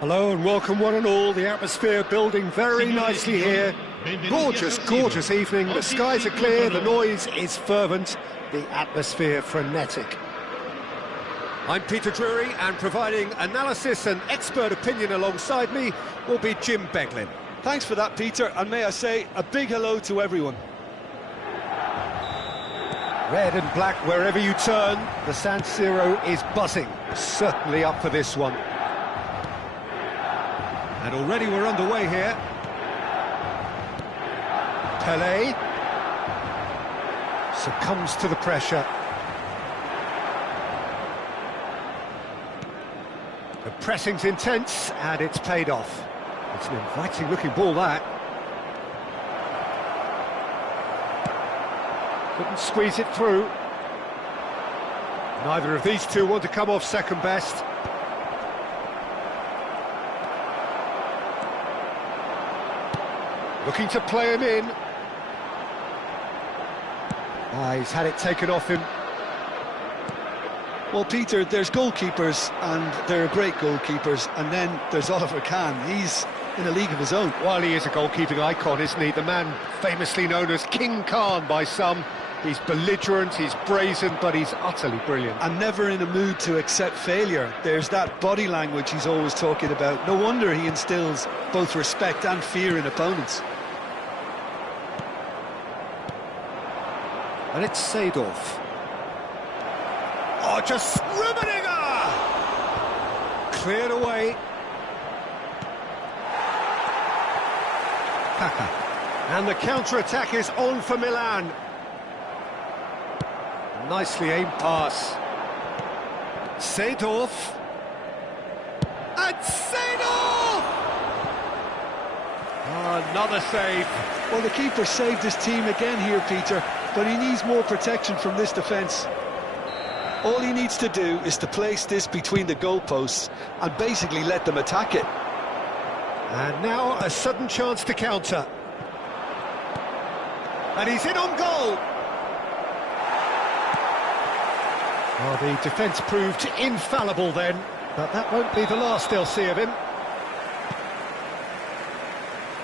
Hello and welcome one and all. The atmosphere building very nicely here. Gorgeous, gorgeous evening. The skies are clear, the noise is fervent, the atmosphere frenetic. I'm Peter Drury, and providing analysis and expert opinion alongside me will be Jim Beglin. Thanks for that, Peter, and may I say a big hello to everyone. Red and black wherever you turn, the San Siro is buzzing. Certainly up for this one. And already we're underway here. Pelé succumbs to the pressure. The pressing's intense, and it's paid off. It's an inviting-looking ball, that. Couldn't squeeze it through. Neither of these two want to come off second best. Looking to play him in. He's had it taken off him. Well, Peter, there's goalkeepers, and there are great goalkeepers, and then there's Oliver Kahn. He's in a league of his own. Well, he is a goalkeeping icon, isn't he? The man famously known as King Khan by some. He's belligerent, he's brazen, but he's utterly brilliant. And never in a mood to accept failure. There's that body language he's always talking about. No wonder he instills both respect and fear in opponents. And it's Seedorf. Oh, just Rummenigge! Cleared away. Kaka. And the counter-attack is on for Milan. Nicely aimed pass. Seedorf. And Seedorf! Oh, another save. Well, the keeper saved his team again here, Peter, but he needs more protection from this defence. All he needs to do is to place this between the goalposts and basically let them attack it. And now a sudden chance to counter. And he's in on goal. Well, the defence proved infallible then, but that won't be the last they'll see of him.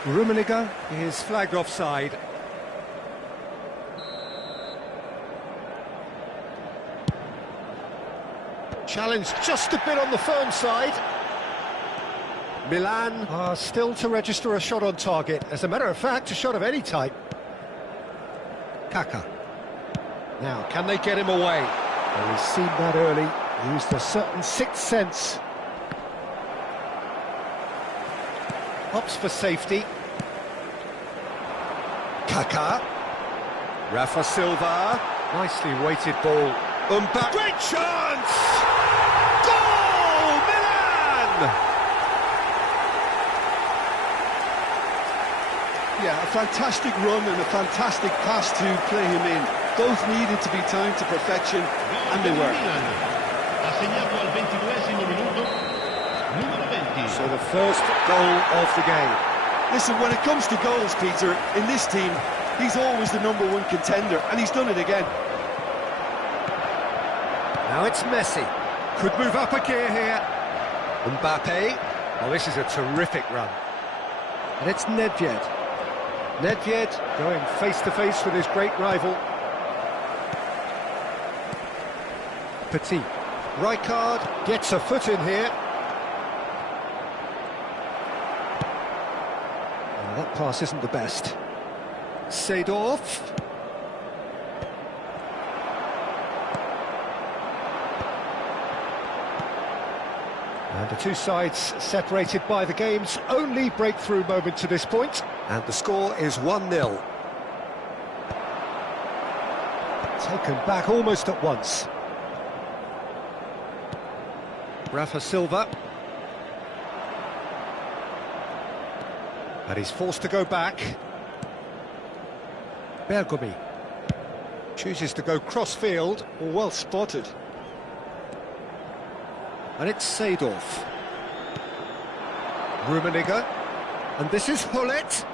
Rummenigge is flagged offside. Challenge just a bit on the firm side. Milan are still to register a shot on target. As a matter of fact, a shot of any type. Kaka. Now, can they get him away? Well, he's seen that early. Used a certain sixth sense. Opts for safety. Kaka. Rafa Silva. Nicely weighted ball. Great chance! Goal! Milan! Yeah, a fantastic run and a fantastic pass to play him in. Both needed to be timed to perfection, and they were. So the first goal of the game. Listen, when it comes to goals, Peter, in this team, he's always the #1 contender, and he's done it again. Now it's Messi. Could move up a gear here. Mbappe. Well, this is a terrific run. And it's Nedved. Nedved going face-to-face with his great rival. Petit. Rijkaard gets a foot in here. Oh, that pass isn't the best. Seedorf. And the two sides separated by the game's only breakthrough moment to this point. And the score is 1-0. Taken back almost at once. Rafa Silva. And he's forced to go back. Bergomi. Chooses to go cross-field. Well spotted. And it's Seedorf. Rummenigge. And this is Hullet.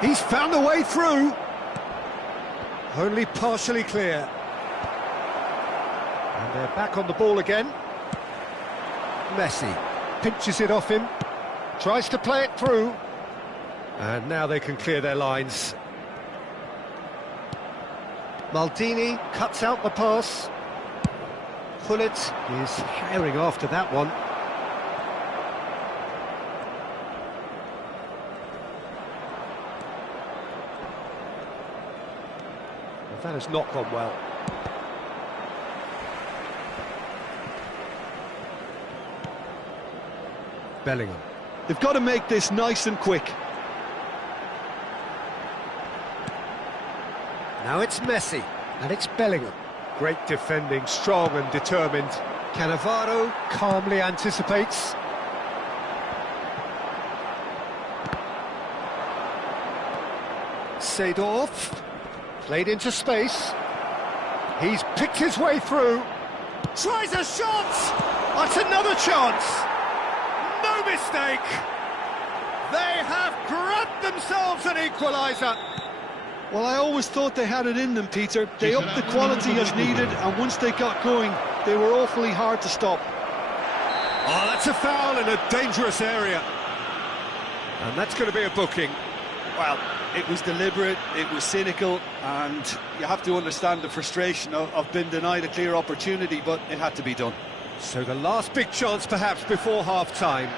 He's found a way through. Only partially clear. And they're back on the ball again. Messi. Pinches it off him. Tries to play it through. And now they can clear their lines. Maldini cuts out the pass. Pullet is herring after that one. Well, that has not gone well. Bellingham. They've got to make this nice and quick. Now it's Messi, and it's Bellingham. Great defending, strong and determined. Cannavaro calmly anticipates. Seedorf, played into space. He's picked his way through. Tries a shot! That's another chance! No mistake! They have grabbed themselves an equaliser. Well, I always thought they had it in them, Peter. They upped the quality as needed, and once they got going, they were awfully hard to stop. Oh, that's a foul in a dangerous area. And that's going to be a booking. Well, it was deliberate, it was cynical, and you have to understand the frustration of being denied a clear opportunity, but it had to be done. So the last big chance perhaps before half-time.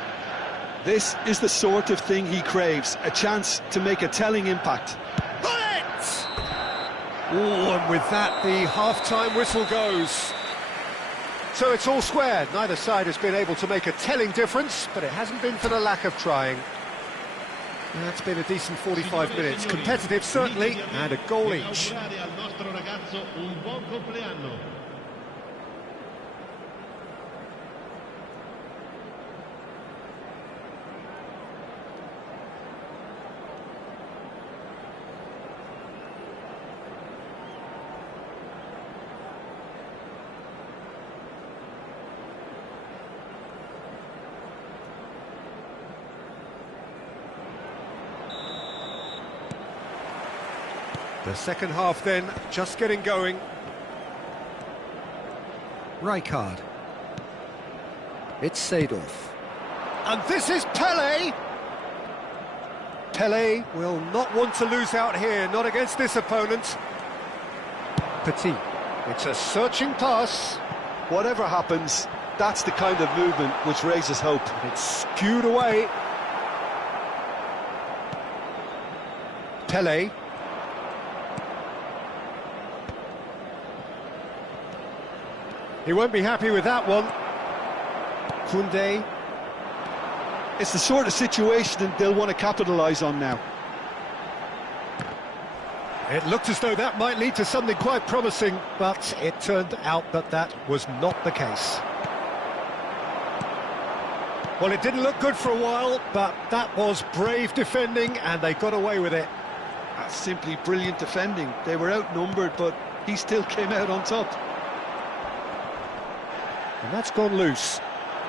This is the sort of thing he craves, a chance to make a telling impact. Oh, and with that, the half-time whistle goes. So it's all square. Neither side has been able to make a telling difference, but it hasn't been for the lack of trying. That's been a decent 45 minutes. Competitive, certainly, and a goal each. The second half then, just getting going. Rijkaard. It's Seedorf. And this is Pele! Pele will not want to lose out here, not against this opponent. Petit. It's a searching pass. Whatever happens, that's the kind of movement which raises hope. It's skewed away. Pele. He won't be happy with that one. Koundé. It's the sort of situation that they'll want to capitalise on now. It looked as though that might lead to something quite promising, but it turned out that that was not the case. Well, it didn't look good for a while, but that was brave defending, and they got away with it. That's simply brilliant defending. They were outnumbered, but he still came out on top. And that's gone loose.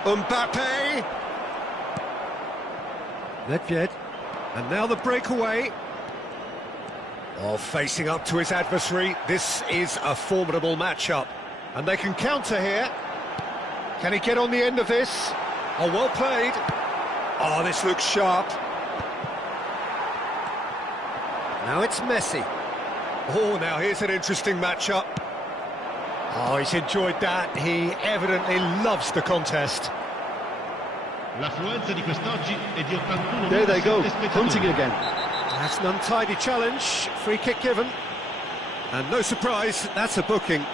Mbappe! Nedved. And now the breakaway. Oh, facing up to his adversary. This is a formidable matchup. And they can counter here. Can he get on the end of this? Oh, well played. Oh, this looks sharp. Now it's Messi. Oh, now here's an interesting matchup. Oh, he's enjoyed that. He evidently loves the contest. There they go, hunting again. That's an untidy challenge. Free kick given. And no surprise, that's a booking.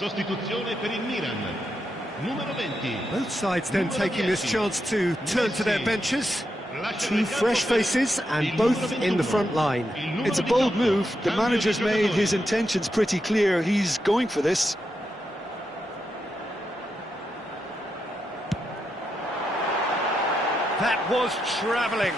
Sostituzione per il Milan. Numero 20. Both sides then taking this chance to turn to their benches. Two fresh faces and both in the front line. It's a bold move. The manager's made his intentions pretty clear. He's going for this. That was travelling.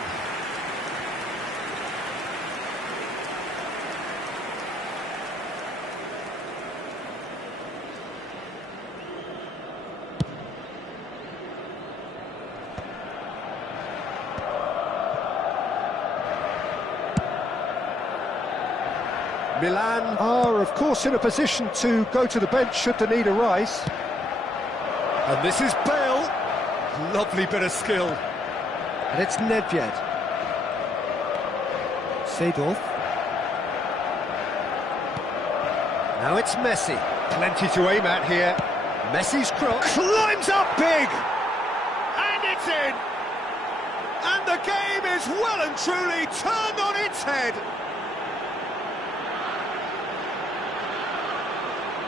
Milan are, of course, in a position to go to the bench should the need arise. And this is Bale. Lovely bit of skill. And it's Nedved. Seedorf. Now it's Messi. Plenty to aim at here. Messi's cross. Climbs up big! And it's in! And the game is well and truly turned on its head.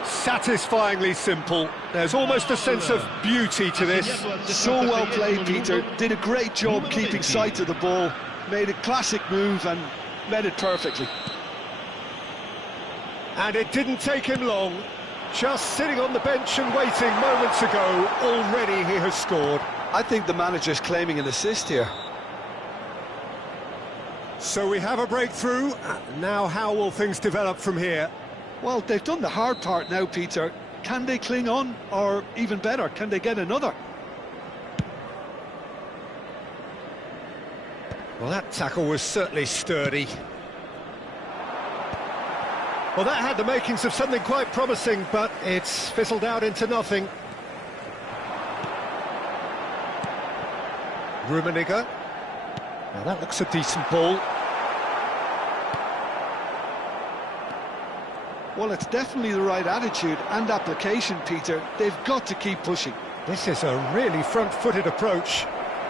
Satisfyingly simple. There's almost a sense of beauty to this. So well played, Peter. Did a great job keeping sight of the ball. Made a classic move and met it perfectly. And it didn't take him long. Just sitting on the bench and waiting moments ago, already he has scored. I think the manager's claiming an assist here. So we have a breakthrough. Now how will things develop from here? Well, they've done the hard part now, Peter. Can they cling on? Or even better, can they get another? Well, that tackle was certainly sturdy. Well, that had the makings of something quite promising, but it's fizzled out into nothing. Rummenigge. Now that looks a decent ball. Well, it's definitely the right attitude and application, Peter. They've got to keep pushing. This is a really front-footed approach.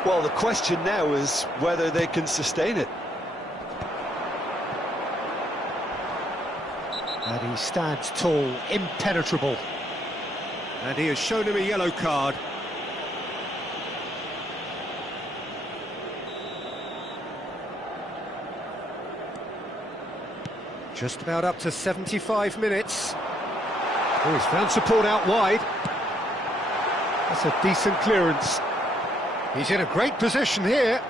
Well, the question now is whether they can sustain it. And he stands tall, impenetrable. And he has shown him a yellow card. Just about up to 75 minutes. Oh, he's found support out wide. That's a decent clearance. He's in a great position here.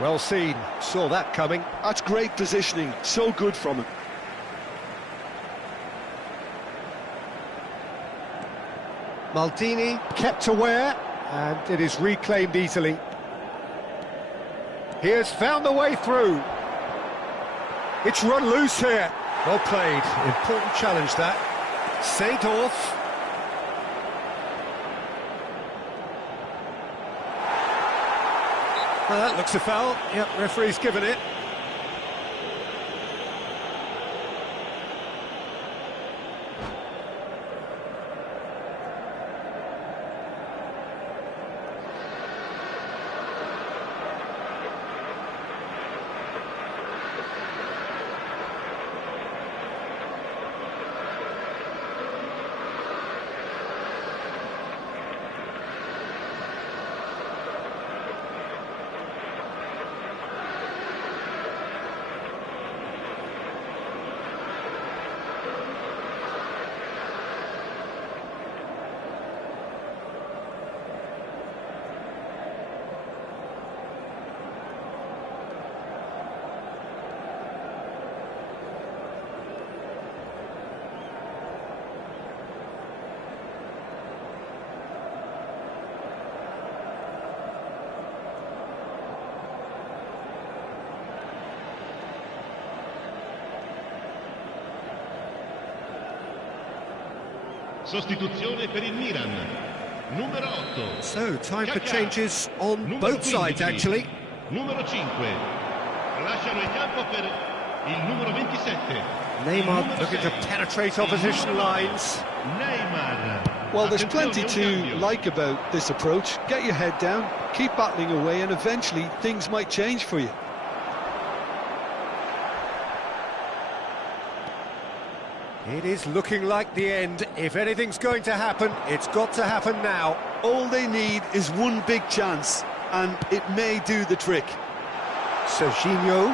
Well seen, saw that coming. That's great positioning, so good from him. Maldini kept aware, and it is reclaimed easily. He has found the way through. It's run loose here. Well played. Important challenge, that. Seedorf. Well, that looks a foul. Yep, referee's given it. Sostituzione per il Milan. Numero 8. So, time for changes on both sides, actually. Numero 5. Lasciano il campo per il numero 27. Neymar looking to penetrate opposition lines. Neymar. Well, there's plenty to like about this approach. Get your head down, keep battling away, and eventually things might change for you. It is looking like the end. If anything's going to happen, it's got to happen now. All they need is one big chance, and it may do the trick. Serginho.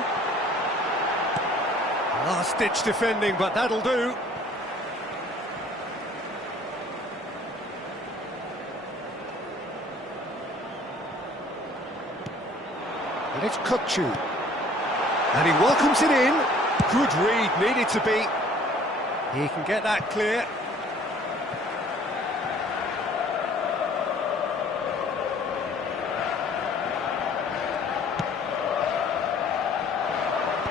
Last-ditch defending, but that'll do. And it's Kukcu. And he welcomes it in. Good read, needed to be. He can get that clear.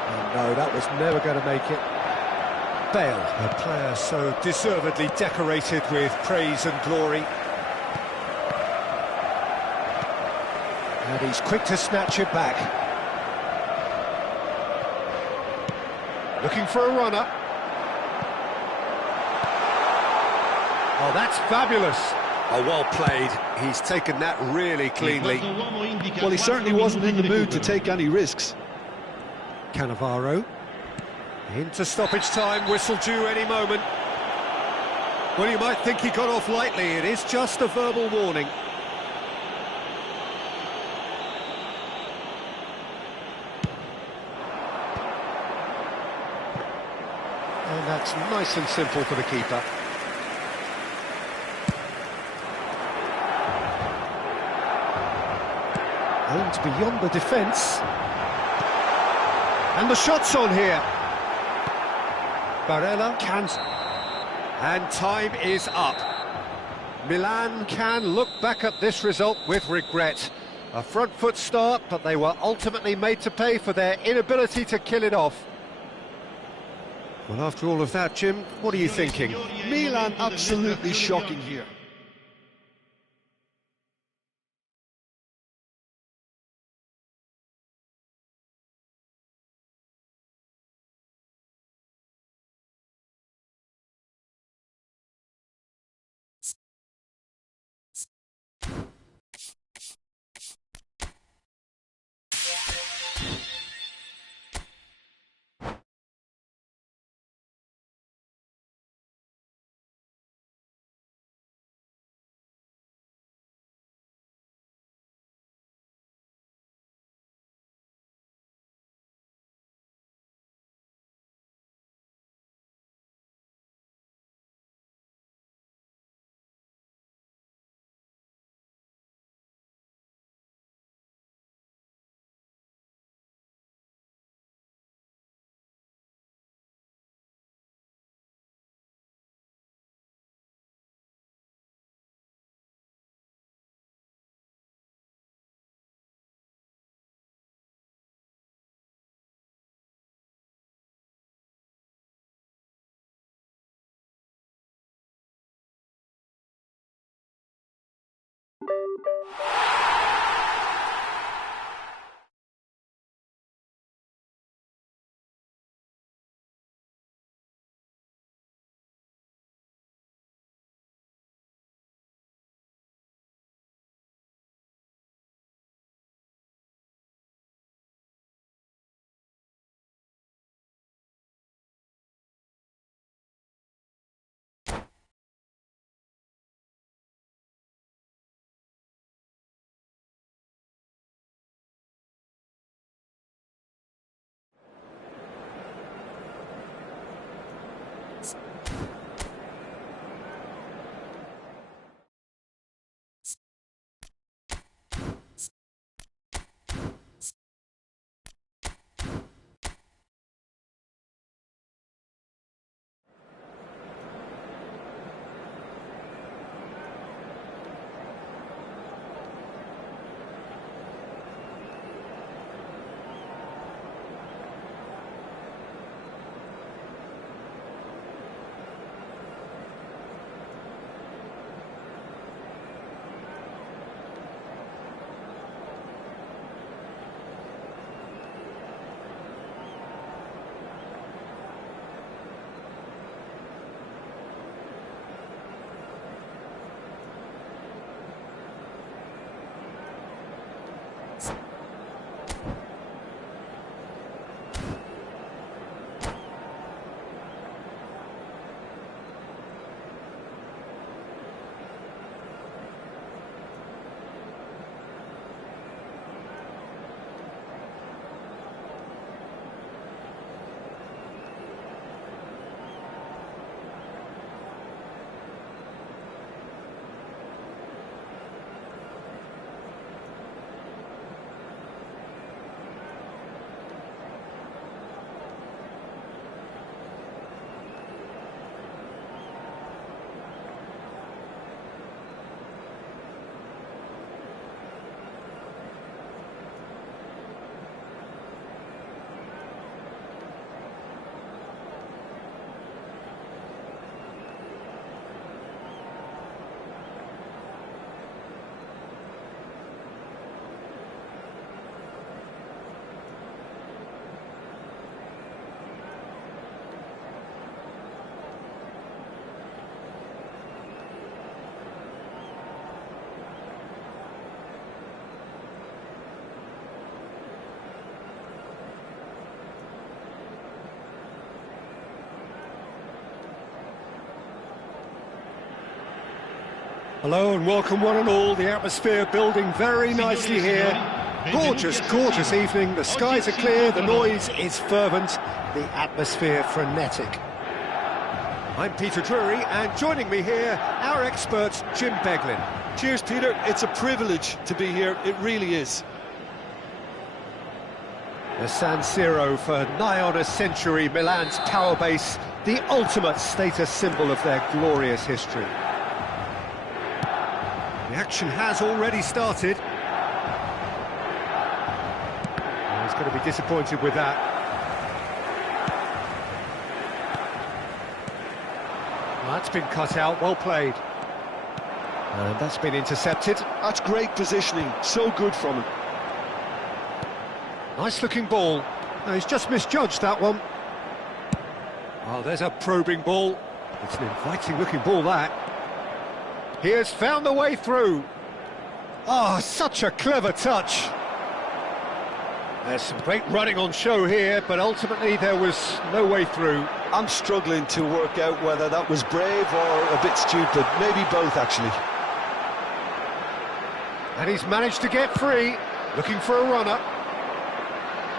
Oh no, that was never going to make it. Bale, a player so deservedly decorated with praise and glory. And he's quick to snatch it back. Looking for a runner. Oh, that's fabulous. Oh, well played. He's taken that really cleanly. Well, he certainly wasn't in the mood to take any risks. Cannavaro. Into stoppage time, whistle due any moment. Well, you might think he got off lightly. It is just a verbal warning. And that's nice and simple for the keeper. Aimed beyond the defence. And the shot's on here. Barella can... And time is up. Milan can look back at this result with regret. A front foot start, but they were ultimately made to pay for their inability to kill it off. Well, after all of that, Jim, what are you thinking? Milan absolutely shocking here. Hello and welcome one and all. The atmosphere building very nicely here. Gorgeous, gorgeous evening. The skies are clear, the noise is fervent, the atmosphere frenetic. I'm Peter Drury, and joining me here, our expert, Jim Beglin. Cheers, Peter. It's a privilege to be here. It really is. The San Siro for nigh on a century, Milan's power base, the ultimate status symbol of their glorious history. The action has already started. Oh, he's going to be disappointed with that. Well, that's been cut out, well played. And that's been intercepted. That's great positioning, so good from him. Nice looking ball. No, he's just misjudged that one. Oh, there's a probing ball. It's an inviting looking ball, that. He has found the way through. Oh, such a clever touch. There's some great running on show here, but ultimately there was no way through. I'm struggling to work out whether that was brave or a bit stupid. Maybe both, actually. And he's managed to get free, looking for a runner.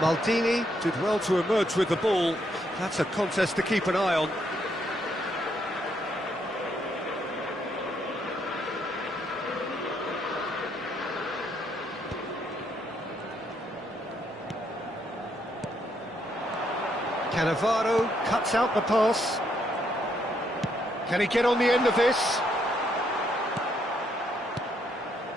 Maldini did well to emerge with the ball. That's a contest to keep an eye on. Cannavaro cuts out the pass. Can he get on the end of this?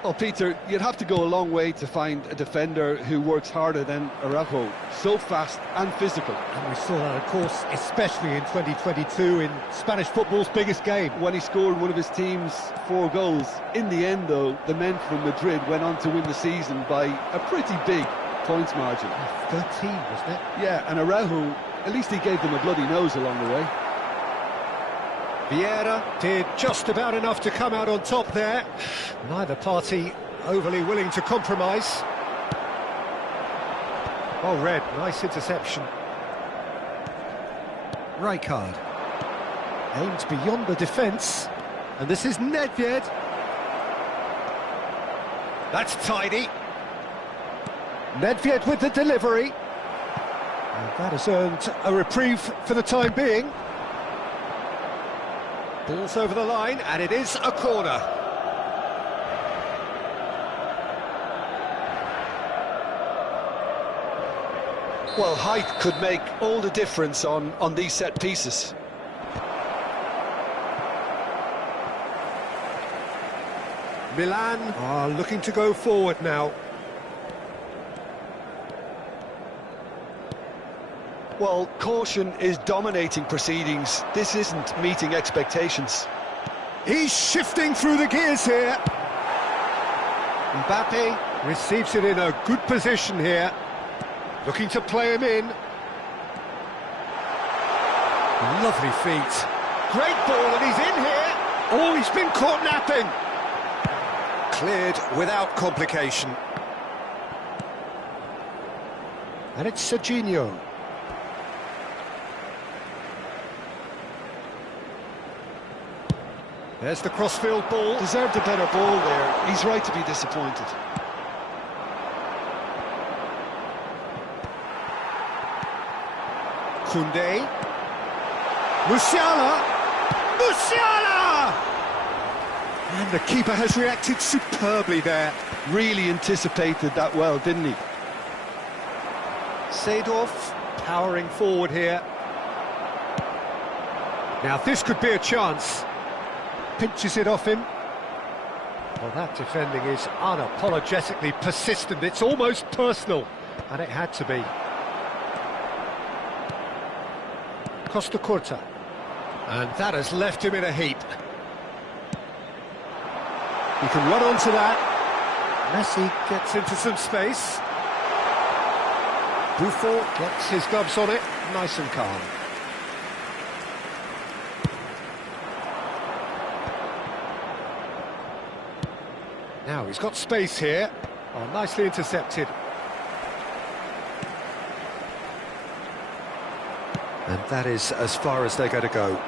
Oh, Peter, you'd have to go a long way to find a defender who works harder than Araujo. So fast and physical. And we saw that, of course, especially in 2022 in Spanish football's biggest game. When he scored one of his team's 4 goals. In the end, though, the men from Madrid went on to win the season by a pretty big points margin. 13, wasn't it? Yeah, and Araujo, at least he gave them a bloody nose along the way. Vieira did just about enough to come out on top there. Neither party overly willing to compromise. Oh, Red, nice interception. Rijkaard aimed beyond the defence, and this is Nedved. That's tidy. Nedved with the delivery. And that has earned a reprieve for the time being. Ball's over the line, and it is a corner. Well, height could make all the difference on these set pieces. Milan are looking to go forward now. Well, caution is dominating proceedings. This isn't meeting expectations. He's shifting through the gears here. Mbappe receives it in a good position here. Looking to play him in. Lovely feet. Great ball, and he's in here. Oh, he's been caught napping. Cleared without complication. And it's Serginho. There's the crossfield ball. Deserved a better ball there. He's right to be disappointed. Koundé. Musiala! Musiala! And the keeper has reacted superbly there. Really anticipated that well, didn't he? Seedorf powering forward here. Now this could be a chance. Pinches it off him. Well, that defending is unapologetically persistent. It's almost personal, and it had to be. Costa Curta. And that has left him in a heap. He can run onto that. Messi gets into some space. Buffon gets his gloves on it, nice and calm. Now he's got space here. Oh, nicely intercepted. And that is as far as they're going to go.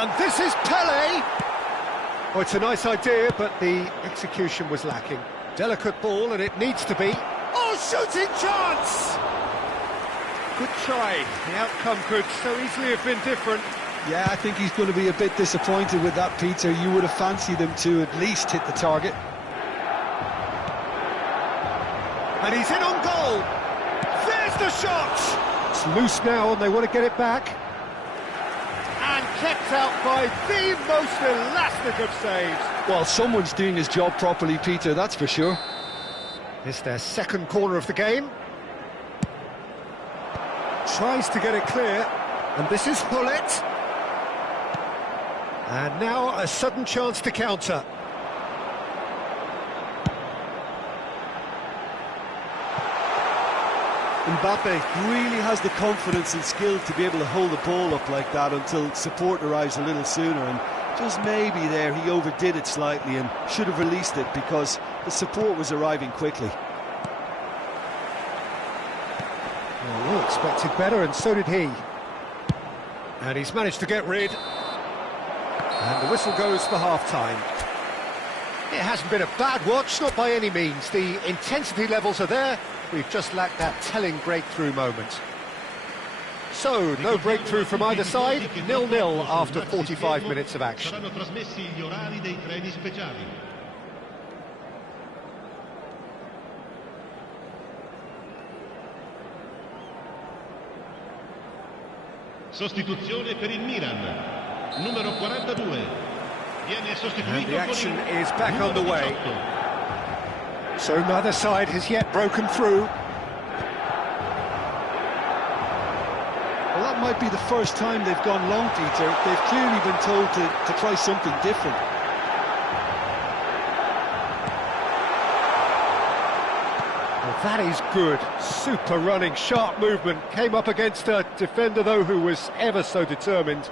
And this is Pele! Oh, it's a nice idea, but the execution was lacking. Delicate ball, and it needs to be. Oh, shooting chance! Good try. The outcome could so easily have been different. Yeah, I think he's going to be a bit disappointed with that, Peter. You would have fancied him to at least hit the target. And he's in on goal. There's the shot! It's loose now, and they want to get it back. And kept out by the most elastic of saves. Well, someone's doing his job properly, Peter, that's for sure. It's their second corner of the game. Tries to get it clear, and this is Hullet. And now a sudden chance to counter. Mbappe really has the confidence and skill to be able to hold the ball up like that until support arrives a little sooner, and just maybe there he overdid it slightly and should have released it because the support was arriving quickly. Well, we expected better, and so did he. And he's managed to get rid. And the whistle goes for half-time. It hasn't been a bad watch, not by any means. The intensity levels are there. We've just lacked that telling breakthrough moment. So, no breakthrough from either side, 0-0 after 45 minutes of action. Saranno trasmessi gli orari dei treni speciali. Sostituzione per il Milan. Numero 42. Viene sostituito. And the action is back numero underway. 18. So neither side has yet broken through. Well, that might be the first time they've gone long, Peter. They've clearly been told to try something different. Well, that is good. Super running, sharp movement. Came up against a defender, though, who was ever so determined.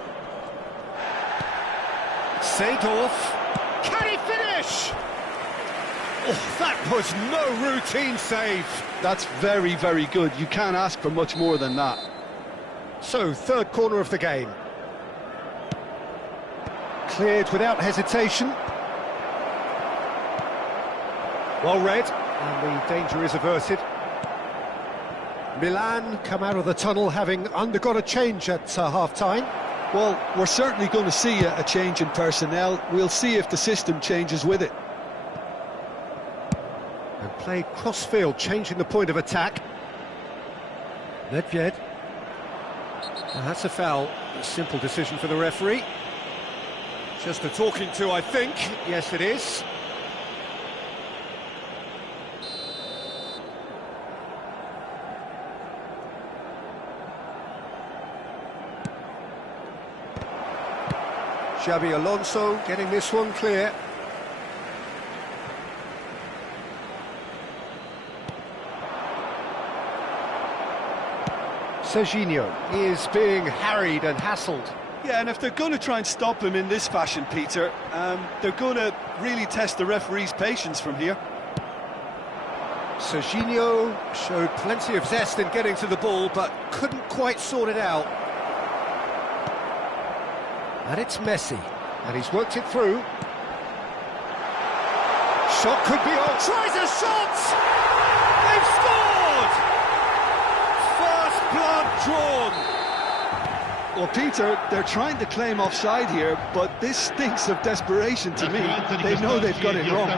Seedorf. Can he finish? Oh, that was no routine save. That's very, very good. You can't ask for much more than that. So, third corner of the game. Cleared without hesitation. Well read, and the danger is averted. Milan come out of the tunnel having undergone a change at half-time. Well, we're certainly going to see a change in personnel. We'll see if the system changes with it. And played cross-field, changing the point of attack. Nedved. And that's a foul. A simple decision for the referee. Just a talking to, I think. Yes, it is. Xabi Alonso getting this one clear. Serginho is being harried and hassled. Yeah, and if they're going to try and stop him in this fashion, Peter, they're going to really test the referee's patience from here. Serginho showed plenty of zest in getting to the ball, but couldn't quite sort it out. And it's Messi, and he's worked it through. Shot could be on. Tries a shot! They've scored! First blood drawn. Well, Peter, they're trying to claim offside here, but this stinks of desperation to me. They know they've got it wrong.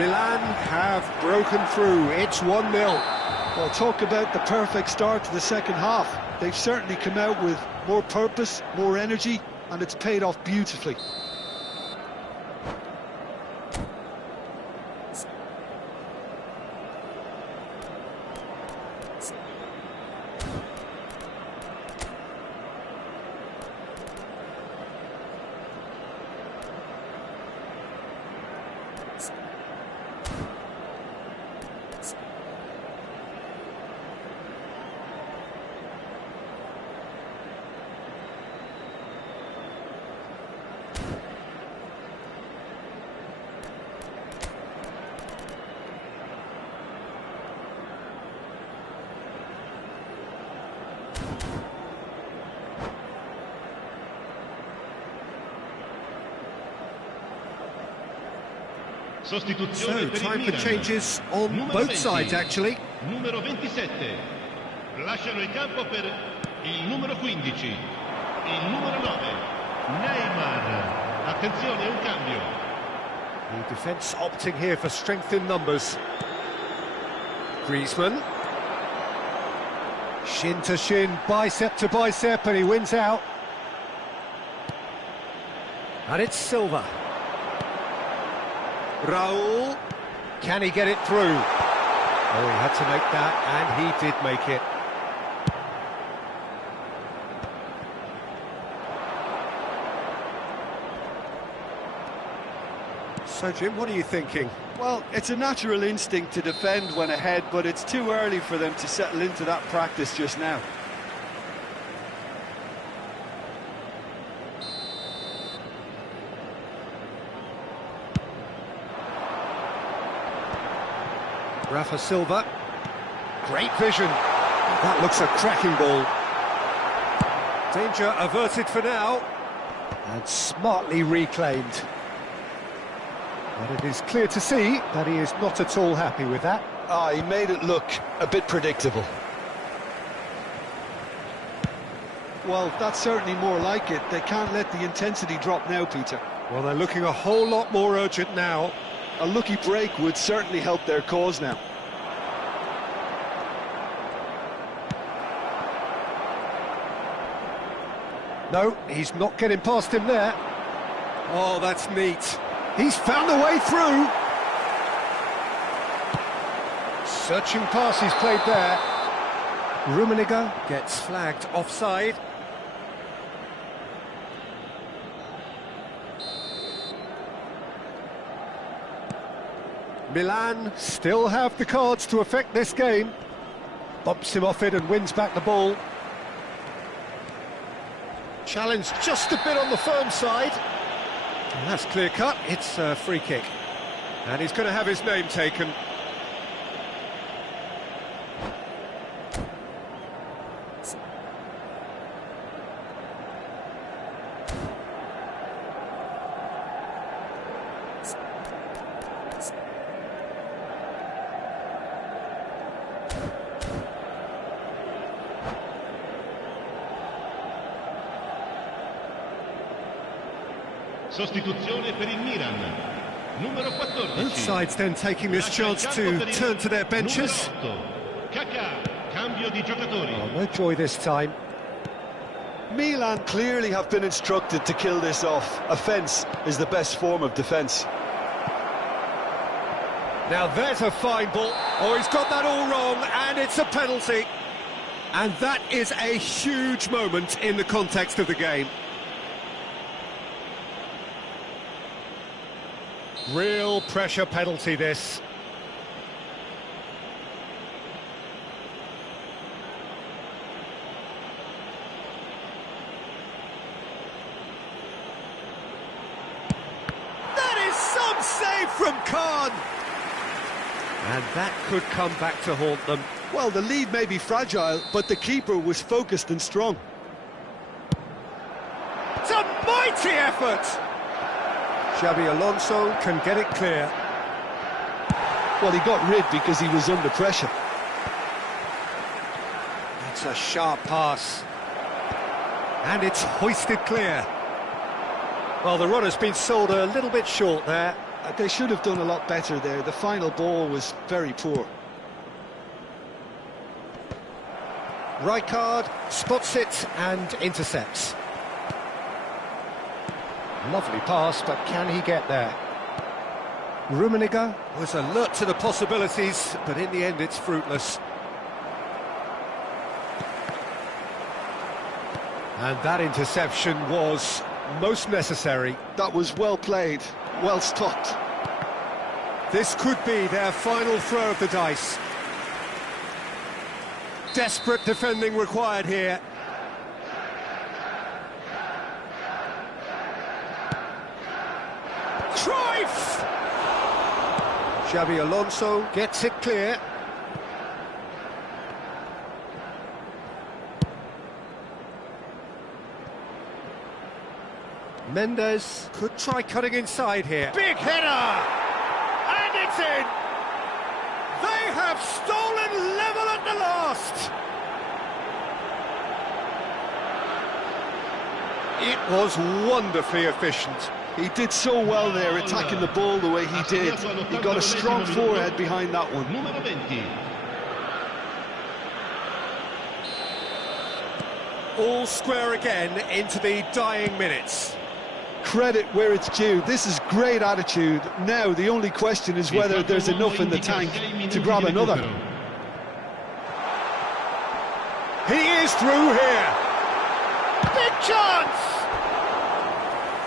Milan have broken through. It's 1-0. Well, talk about the perfect start to the second half. They've certainly come out with more purpose, more energy, and it's paid off beautifully. So, Sostituzione per il time for Milan. changes on Numero both 20, sides, actually. Numero 27. Lasciano il campo per il numero 15. Il numero 9. Neymar. Attenzione, un cambio. The defence opting here for strength in numbers. Griezmann. Shin to shin, bicep to bicep, and he wins out. And it's Silva. Raul. Can he get it through? Oh, he had to make that, and he did make it. So, Jim, what are you thinking? Well, it's a natural instinct to defend when ahead, but it's too early for them to settle into that practice just now. Rafa Silva. Great vision. That looks a cracking ball. Danger averted for now. And smartly reclaimed. But it is clear to see that he is not at all happy with that. He made it look a bit predictable. Well, that's certainly more like it. They can't let the intensity drop now, Peter. Well, they're looking a whole lot more urgent now. A lucky break would certainly help their cause now. No, he's not getting past him there. Oh, that's neat. He's found a way through. Searching pass he's played there. Rummenigge gets flagged offside. Milan still have the cards to affect this game. Bumps him off it and wins back the ball. Challenge just a bit on the firm side. And that's clear cut, it's a free kick. And he's going to have his name taken. Sostituzione per il Milan. Numero 14. Both sides then taking this chance to turn to their benches. Numero 8. Kaká. Cambio di giocatori. Oh, no joy this time. Milan clearly have been instructed to kill this off. Offence is the best form of defence. Now there's a fine ball. Oh, he's got that all wrong, and it's a penalty. And that is a huge moment in the context of the game. Real pressure penalty, this. That is some save from Khan. And that could come back to haunt them. Well, the lead may be fragile, but the keeper was focused and strong. It's a mighty effort. Xabi Alonso can get it clear. Well, he got rid because he was under pressure. That's a sharp pass. And it's hoisted clear. Well, the run has been sold a little bit short there. They should have done a lot better there. The final ball was very poor. Rijkaard spots it and intercepts. Lovely pass, but can he get there? Rummenigge was alert to the possibilities, but in the end it's fruitless. And that interception was most necessary. That was well played, well stopped. This could be their final throw of the dice. Desperate defending required here. Cruyff! Xabi Alonso gets it clear. Mendes could try cutting inside here. Big header! And it's in! They have stolen level at the last! It was wonderfully efficient. He did so well there, attacking the ball the way he did. He got a strong forehead behind that one. Numero 20. All square again into the dying minutes. Credit where it's due. This is great attitude. Now the only question is whether there's enough in the tank to grab another. He is through here. Big chance!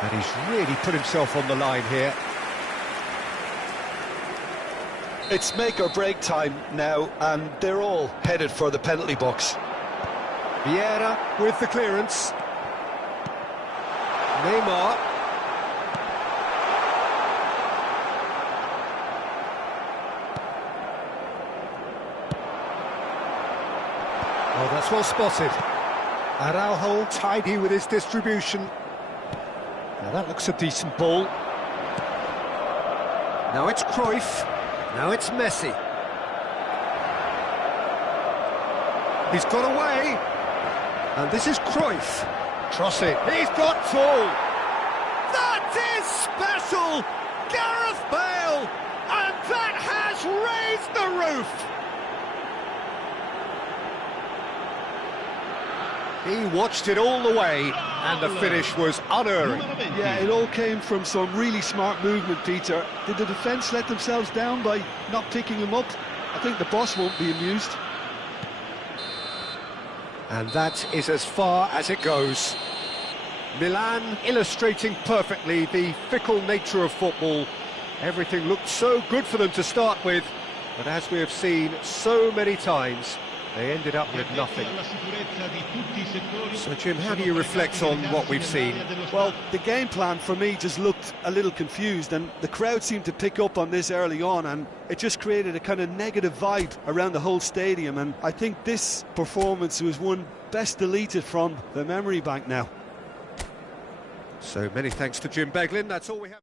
And he's really put himself on the line here. It's make or break time now, and they're all headed for the penalty box. Vieira with the clearance. Neymar. Oh, that's well spotted. Araujo tidy with his distribution. Now that looks a decent ball. Now it's Cruyff. Now it's Messi. He's got away. And this is Cruyff. Cross it. He's got two. That is special. Gareth Bale. And that has raised the roof. He watched it all the way, and the finish was unerring. Yeah, it all came from some really smart movement, Peter. Did the defence let themselves down by not picking him up? I think the boss won't be amused. And that is as far as it goes. Milan illustrating perfectly the fickle nature of football. Everything looked so good for them to start with, but as we have seen so many times, they ended up with nothing. So, Jim, how do you reflect on what we've seen? Well, the game plan for me just looked a little confused, and the crowd seemed to pick up on this early on, and it just created a kind of negative vibe around the whole stadium, and I think this performance was one best deleted from the memory bank now. So many thanks to Jim Beglin. That's all we have.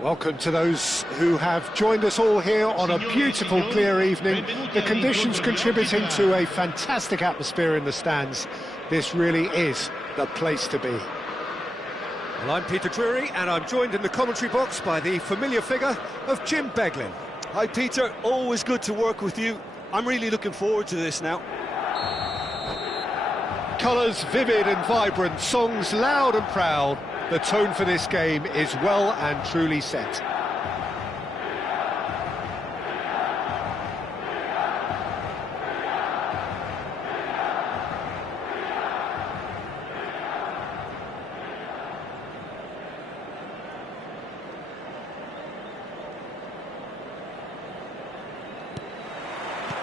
Welcome to those who have joined us all here on a beautiful, clear evening. The conditions contributing to a fantastic atmosphere in the stands. This really is the place to be. Well, I'm Peter Drury, and I'm joined in the commentary box by the familiar figure of Jim Beglin. Hi Peter, always good to work with you. I'm really looking forward to this now. Colours vivid and vibrant, songs loud and proud. The tone for this game is well and truly set.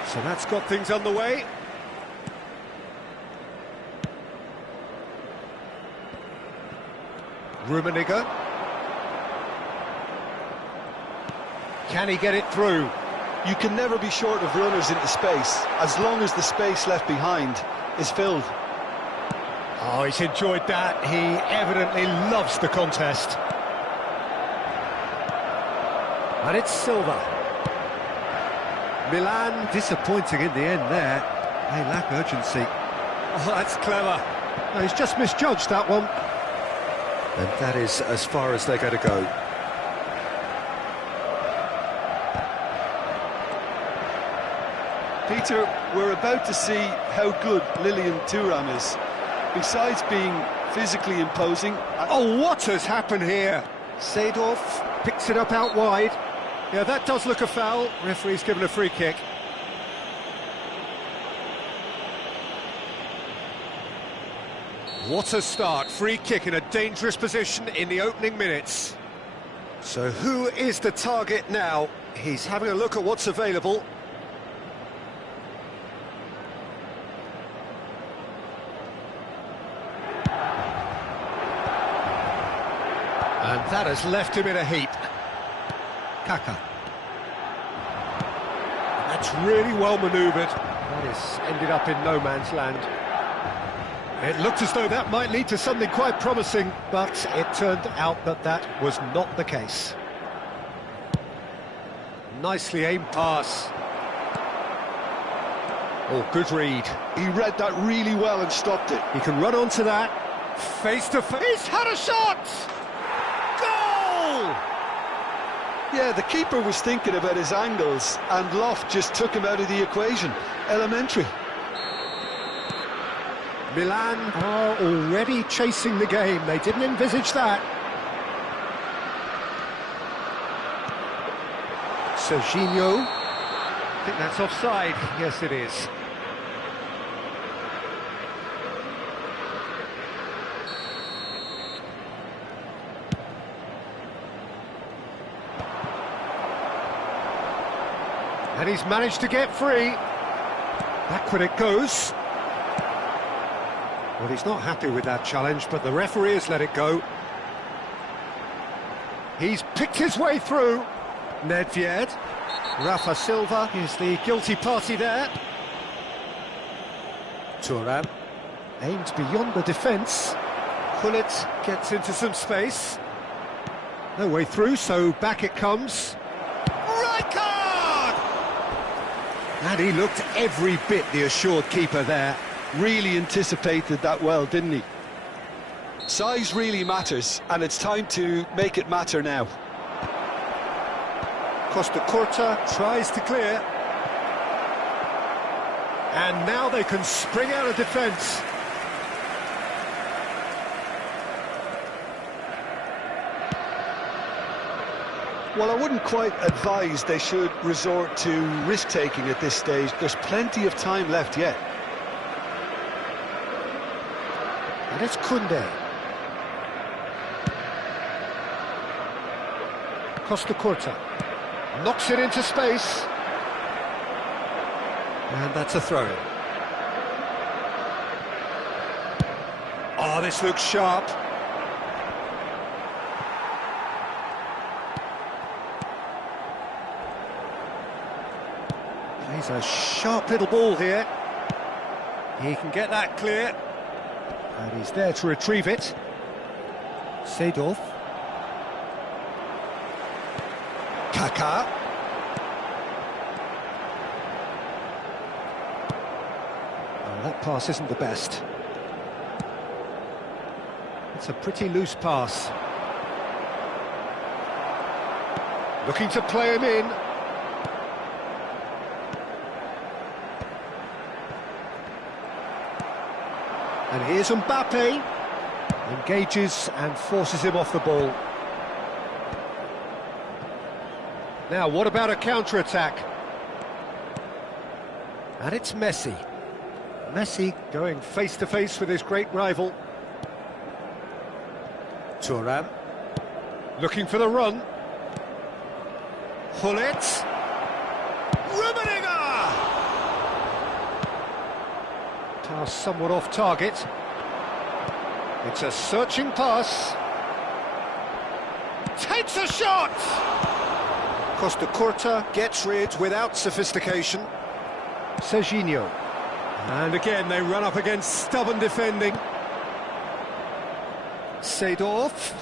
So that's got things underway. Rummenigge. Can he get it through? You can never be short of runners into space, as long as the space left behind is filled. Oh, he's enjoyed that. He evidently loves the contest. And it's Silva. Milan disappointing in the end there. They lack urgency. Oh, that's clever. No, he's just misjudged that one. And that is as far as they're going to go. Peter, we're about to see how good Lilian Thuram is. Besides being physically imposing... Oh, what has happened here? Seedorf picks it up out wide. Yeah, that does look a foul. Referee's given a free kick. What a start. Free kick in a dangerous position in the opening minutes. So who is the target now? He's having a look at what's available. And that has left him in a heap. Kaka. That's really well manoeuvred. That has ended up in no man's land. It looked as though that might lead to something quite promising, but it turned out that that was not the case. Nicely aimed pass. Oh, good read. He read that really well and stopped it. He can run onto that. Face to face. He's had a shot! Goal! Yeah, the keeper was thinking about his angles, and Loft just took him out of the equation. Elementary. Milan are already chasing the game. They didn't envisage that. Serginho. I think that's offside. Yes, it is. And he's managed to get free. Backward it goes. Well, he's not happy with that challenge, but the referee has let it go. He's picked his way through. Nedved. Rafa Silva is the guilty party there. Thuram aimed beyond the defence. Gullit gets into some space. No way through, so back it comes. Rijkaard! And he looked every bit the assured keeper there. Really anticipated that well, didn't he? Size really matters, and it's time to make it matter now. Costa Curta tries to clear. And now they can spring out of defence. Well, I wouldn't quite advise they should resort to risk-taking at this stage. There's plenty of time left yet. And it's Koundé. Costa Curta knocks it into space. And that's a throw-in. Oh, this looks sharp. He's a sharp little ball here. He can get that clear. And he's there to retrieve it. Seedorf. Kaká. Oh, that pass isn't the best. It's a pretty loose pass. Looking to play him in. And here's Mbappe. Engages and forces him off the ball. Now, what about a counter-attack? And it's Messi. Messi going face-to-face with his great rival. Thuram. Looking for the run. Hullet. Rummenigge! Pass somewhat off target. It's a searching pass. Takes a shot! Costa Curta gets rid without sophistication. Serginho. And again, they run up against stubborn defending. Seedorf.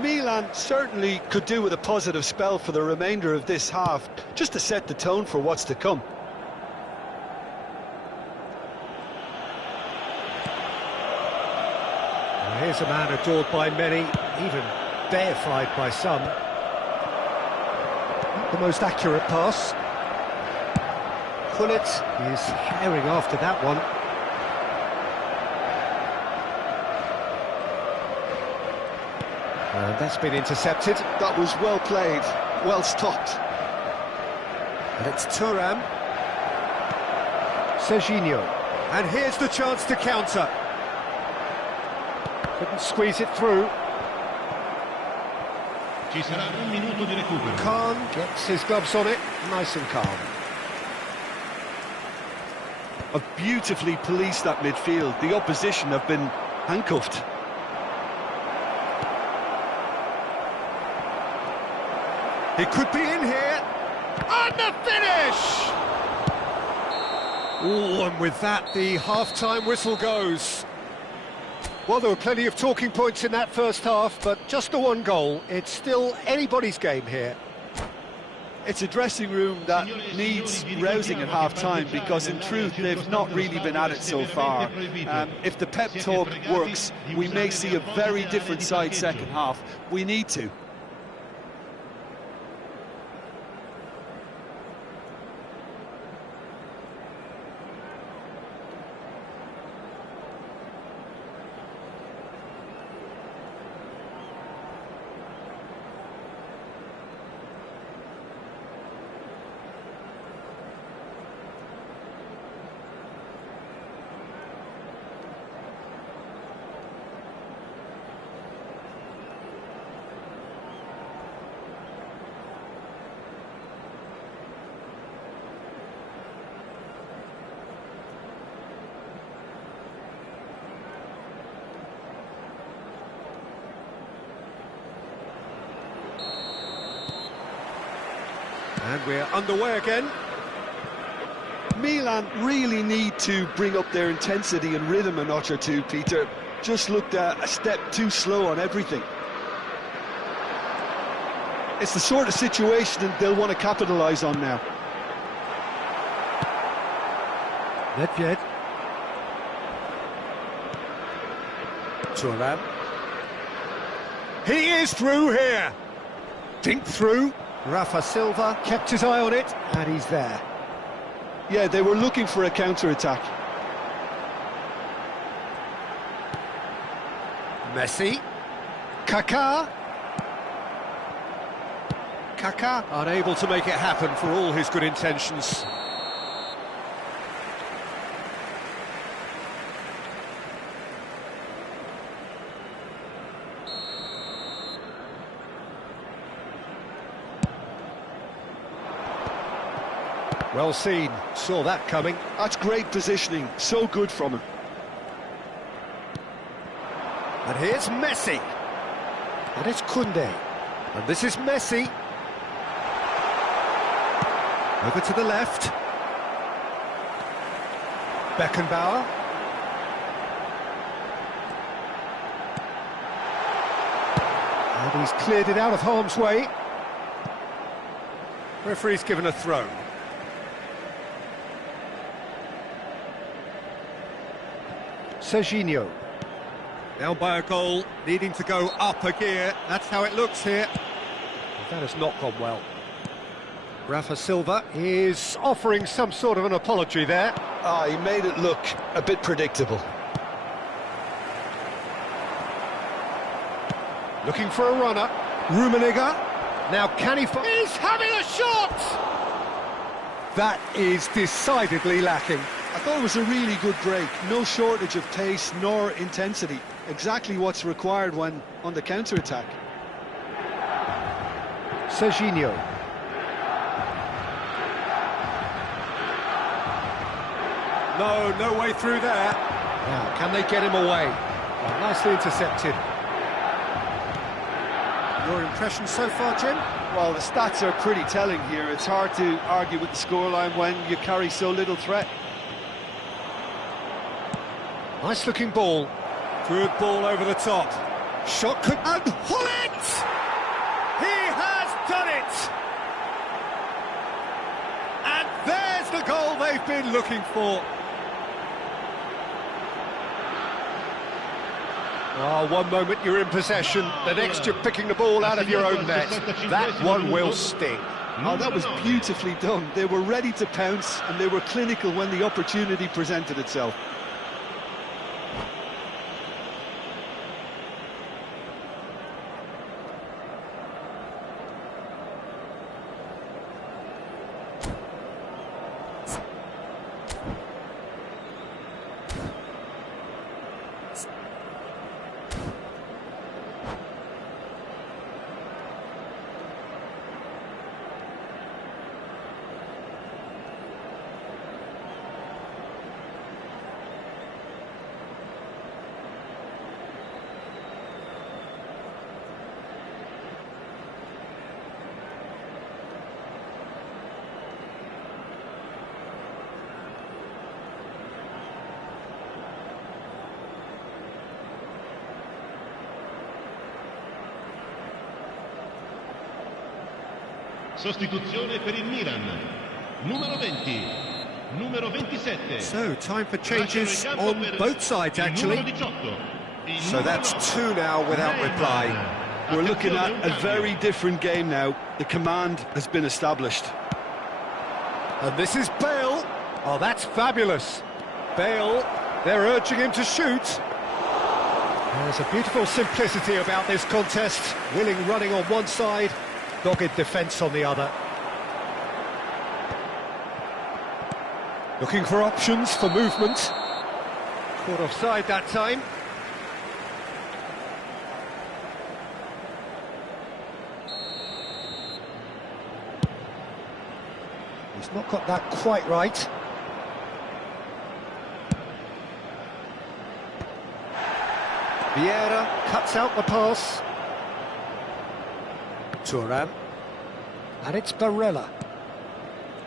Milan certainly could do with a positive spell for the remainder of this half, just to set the tone for what's to come. Well, here's a man adored by many, even deified by some. Not the most accurate pass. Hullet is herring after that one. And that's been intercepted. That was well played, well stopped. And it's Thuram. Serginho. And here's the chance to counter. Couldn't squeeze it through. Ci sarà un minuto di recupero. Khan gets his gloves on it, nice and calm. Have beautifully policed that midfield. The opposition have been handcuffed. He could be in here. And the finish! Oh, and with that, the half-time whistle goes. Well, there were plenty of talking points in that first half, but just the one goal. It's still anybody's game here. It's a dressing room that needs rousing at half-time, because in truth they've not really been at it so far. If the pep talk works, we may see a very different side second half. We need to. And we're underway again. Milan really need to bring up their intensity and rhythm a notch or two, Peter. Just looked a step too slow on everything. It's the sort of situation that they'll want to capitalise on now. Nedved. Thuram. He is through here. Dink through. Rafa Silva kept his eye on it, and he's there. Yeah, they were looking for a counter-attack. Messi. Kaká. Kaká unable to make it happen for all his good intentions. Well seen, saw that coming. That's great positioning, so good from him. And here's Messi. And it's Koundé. And this is Messi. Over to the left. Beckenbauer. And he's cleared it out of harm's way. Referee's given a throw. Serginho. Down by a goal, needing to go up a gear. That's how it looks here. That has not gone well. Rafa Silva is offering some sort of an apology there. He made it look a bit predictable. Looking for a runner. Rummenigge. Now can he... He's having a shot! That is decidedly lacking. I thought it was a really good break. No shortage of pace nor intensity. Exactly what's required when on the counter-attack. Serginho. No way through there. Now, can they get him away? Well, nicely intercepted. Your impression so far, Jim? Well, the stats are pretty telling here. It's hard to argue with the scoreline when you carry so little threat. Nice looking ball. Good ball over the top. Shot could... And Hullet! He has done it! And there's the goal they've been looking for. Oh, one moment you're in possession, the next you're picking the ball out of your own net. That one will sting. Oh, that was beautifully done. They were ready to pounce and they were clinical when the opportunity presented itself. Sostituzione per il Milan. Numero 20. Numero 27. So, time for changes on both sides, actually. So that's two now without reply. We're looking at a very different game now. The command has been established. And this is Bale. Oh, that's fabulous. Bale, they're urging him to shoot. There's a beautiful simplicity about this contest. Willing running on one side, dogged defence on the other. Looking for options for movement. Caught offside that time. He's not got that quite right. Vieira cuts out the pass. Thuram. And it's Barella.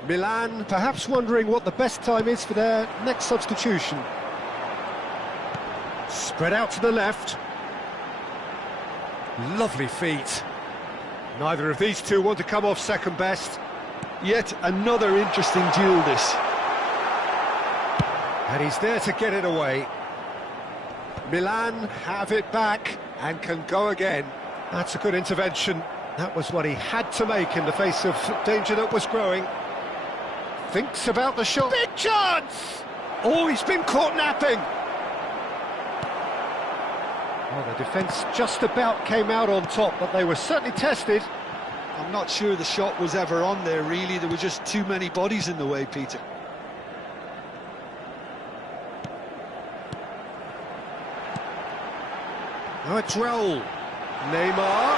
Milan perhaps wondering what the best time is for their next substitution. Spread out to the left. Lovely feet. Neither of these two want to come off second best. Yet another interesting duel, this. And he's there to get it away. Milan have it back and can go again. That's a good intervention. That was what he had to make in the face of danger that was growing. Thinks about the shot. Big chance! Oh, he's been caught napping. Well, the defence just about came out on top, but they were certainly tested. I'm not sure the shot was ever on there, really. There were just too many bodies in the way, Peter. Now it's Raul. Neymar.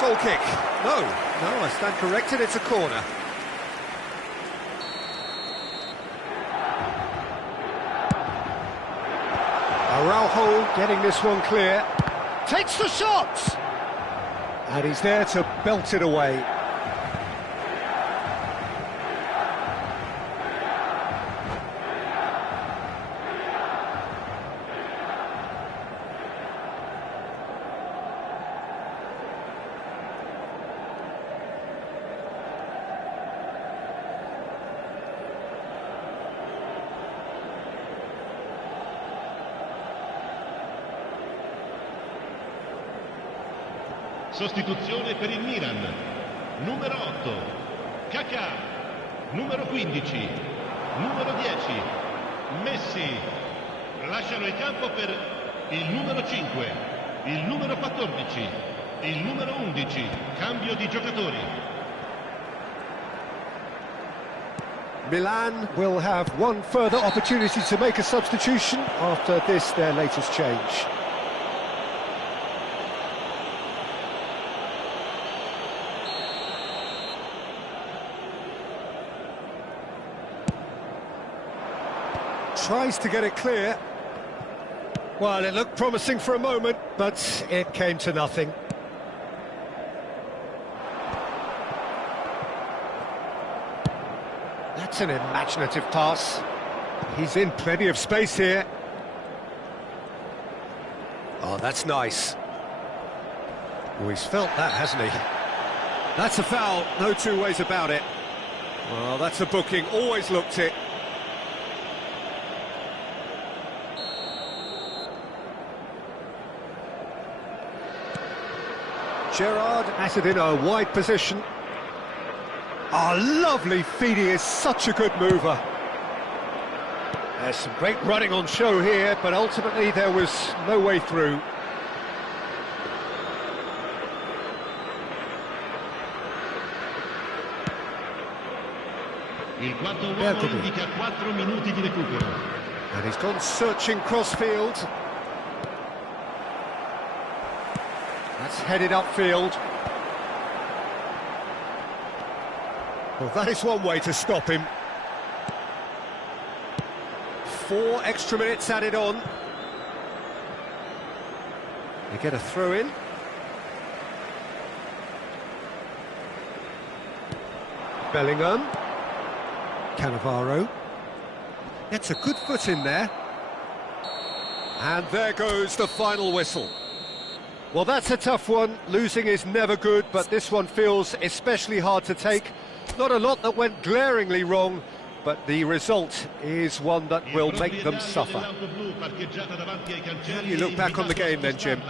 Goal kick. No, I stand corrected, it's a corner. Araujo getting this one clear. Takes the shot! And he's there to belt it away. Sostituzione per il Milan. Numero 8, Kaká. Numero 15, numero 10, Messi. Lasciano il campo per il numero 5, il numero 14, il numero 11. Cambio di giocatori. Milan will have one further opportunity to make a substitution after this, their latest change. Tries to get it clear. Well, it looked promising for a moment, but it came to nothing. That's an imaginative pass. He's in plenty of space here. Oh, that's nice. Oh, he's felt that, hasn't he? That's a foul, no two ways about it. Well, that's a booking, always looked it. Gerrard at it in a wide position. Oh, lovely feed, he is such a good mover. There's some great running on show here, but ultimately there was no way through. Il quarto uomo indica 4 minuti di recupero. And he's gone searching crossfield. That's headed upfield. Well, that is one way to stop him. 4 extra minutes added on. They get a throw in. Bellingham. Cannavaro. Gets a good foot in there. And there goes the final whistle. Well, that's a tough one. Losing is never good, but this one feels especially hard to take. Not a lot that went glaringly wrong, but the result is one that will make them suffer. How do you look back on the game then, Jim?